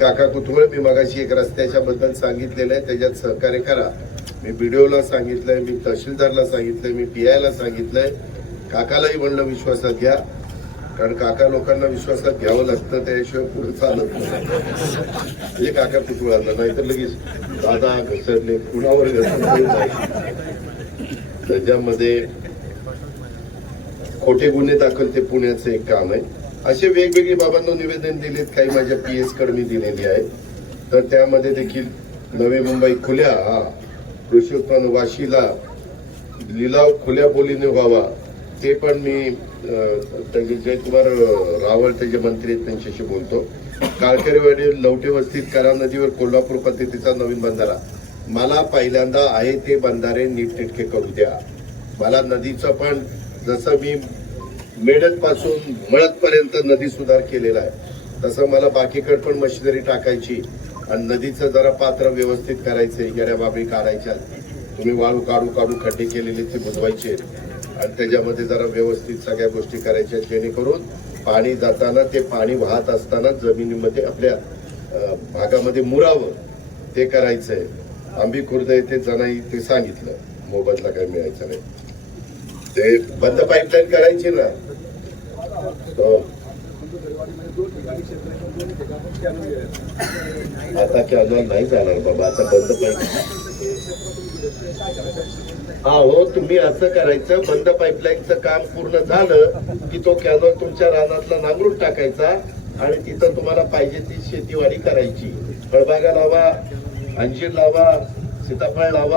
काका कुतुळे मी मगाशी एक रस्त्याच्या बद्दल सांगितलेलं आहे, त्याच्यात सहकार्य करा. मी बीडीओला सांगितलंय, मी तहसीलदारला सांगितलंय, मी पीआयला सांगितलंय. काकालाही म्हणलं विश्वासात घ्या, कारण काका लोकांना विश्वासात घ्यावं लागतं, त्याशिवाय पुढे चालत नाही. म्हणजे काका कुतुळांना नाहीतर लगेच दादा घसरले, कुणावर घसरले नाही. त्याच्यामध्ये खोटे गुन्हे दाखल ते पुण्याचं एक काम आहे. असे वेगवेगळी बाबांना निवेदन दिलेत, काही माझ्या पीएस कडे मी दिलेली आहे. तर त्यामध्ये देखील नवी मुंबई खुल्या कृषी उत्पन्न वाशीला लिलाव खुल्या बोलीने व्हावा, ते पण मी त्याचे जयकुमार रावळ त्याचे मंत्री आहेत त्यांच्याशी बोलतो. काळकरेवाडी लवटे वस्तीत करा नदीवर कोल्हापूर पद्धतीचा नवीन बंधारा. मला पहिल्यांदा आहे ते बंधारे नीटनेटके करू द्या. मला नदीचं पण जसं मी मेडत पासून मळत पर्यंत नदी सुधार केलेला आहे, तसं मला बाकीकडे पण मशिनरी टाकायची आणि नदीचं जरा पात्र व्यवस्थित करायचंय. गेड्या बाबळी काढायच्या, तुम्ही वाळू काढू काढू खड्डे केलेले ते बुजवायचे आणि त्याच्यामध्ये जरा व्यवस्थित सगळ्या गोष्टी करायच्या, जेणेकरून पाणी जाताना ते पाणी वाहत असताना जमिनीमध्ये आपल्या भागामध्ये मुरावं, ते करायचंय. आंबी खुर्द येथे जणाई ते सांगितलं, मोबदला काय मिळायचा नाही, ते बंद पाईपलाईन करायची ना. आता कॅनॉल नाही जाणार बाबा, आता बंद पाईप. हो, तुम्ही असं करायचं, बंद पाईपलाईनचं काम पूर्ण झालं की तो कॅनॉल तुमच्या रानातला नांगरून टाकायचा आणि तिथं तुम्हाला पाहिजे ती शेतीवाडी करायची. फळबागा लावा, अंजीर लावा, सीताफळ लावा.